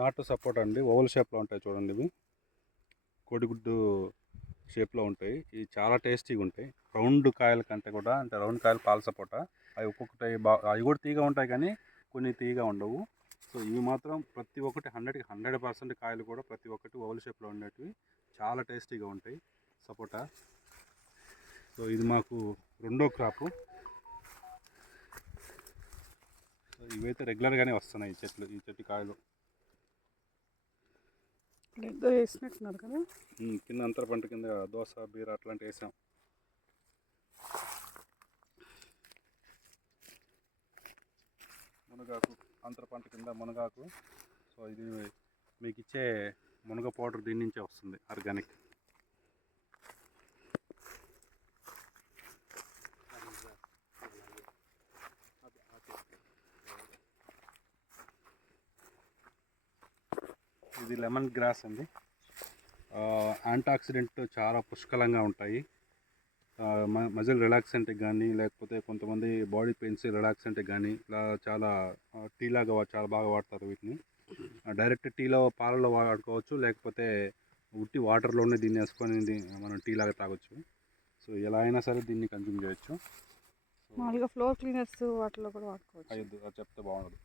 నాటు సపోటా అండి, ఓవల్ షేప్లో ఉంటాయి చూడండి. ఇవి కోడిగుడ్డు షేప్లో ఉంటాయి. ఇవి చాలా టేస్టీగా ఉంటాయి. రౌండ్ కాయల కంటే కూడా, అంటే రౌండ్ కాయలు పాల సపోటా, అవి ఒక్కొక్కటి అవి కూడా తీగా ఉంటాయి, కానీ కొన్ని తీగా ఉండవు. సో ఇవి మాత్రం ప్రతి ఒక్కటి 100కి 100% కాయలు కూడా ప్రతి ఒక్కటి ఓవల్ షేప్లో ఉండేటివి చాలా టేస్టీగా ఉంటాయి సపోటా. సో ఇది మాకు రెండో క్రాపు. సో ఇవైతే రెగ్యులర్గానే వస్తున్నాయి ఈ చెట్టు కాయలు. వేసినట్టున్నారు కదా, కింద అంతర పంట కింద దోస బీర అట్లాంటివి వేసాం. మునగాకు అంతర పంట కింద మునగాకు. సో ఇది మీకు ఇచ్చే మునగ పౌడర్ దీని నుంచే వస్తుంది, ఆర్గానిక్. ఇది లెమన్ గ్రాస్ అండి. యాంటాక్సిడెంట్ చాలా పుష్కలంగా ఉంటాయి. మజిల్ రిలాక్సెంట్కి కానీ, లేకపోతే కొంతమంది బాడీ పెయిన్స్ రిలాక్సెంట్కి కానీ, ఇలా చాలా టీలాగా చాలా బాగా వాడతారు వీటిని. డైరెక్ట్ టీలో పాలలో వాడుకోవచ్చు, లేకపోతే ఉట్టి వాటర్లోనే దీన్ని వేసుకొని మనం టీ లాగా తాగొచ్చు. సో ఎలా అయినా సరే దీన్ని కన్జ్యూమ్ చేయొచ్చు. మామూలుగా ఫ్లోర్ క్లీనర్స్ వాటిలో కూడా వాడుకోవచ్చు. అది చెప్తే బాగుండదు.